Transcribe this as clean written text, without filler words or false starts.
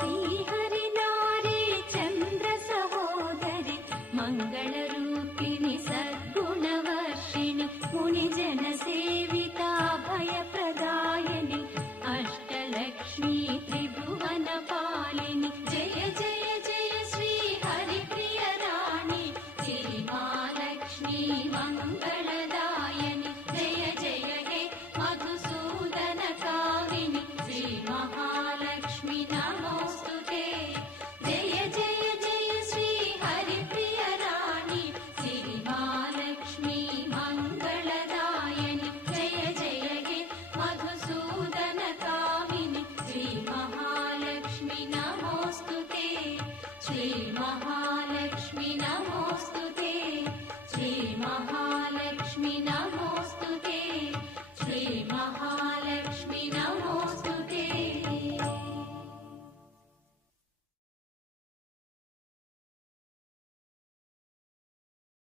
श्रीहरिनारी चन्द्र सहोदरि मङ्गलरूपिणि सद्गुणवर्षिणि मुनिजन सेविता भयप्रदायिनि अष्टलक्ष्मी त्रिभुवन पालिनि जय जय जय श्री हरिप्रिय राणि श्रीमालक्ष्मी मङ्गलदायिनि जय जय हे मधुसूदन कामिनि श्री महालक्ष्मी नमोस्तुते जय जय जय श्री हरिप्रिय राणि श्रीमालक्ष्मी मङ्गलदायिनि जय जय हे मधुसूदन कामिनि श्री महालक्ष्मी नमोस्तुते श्री महा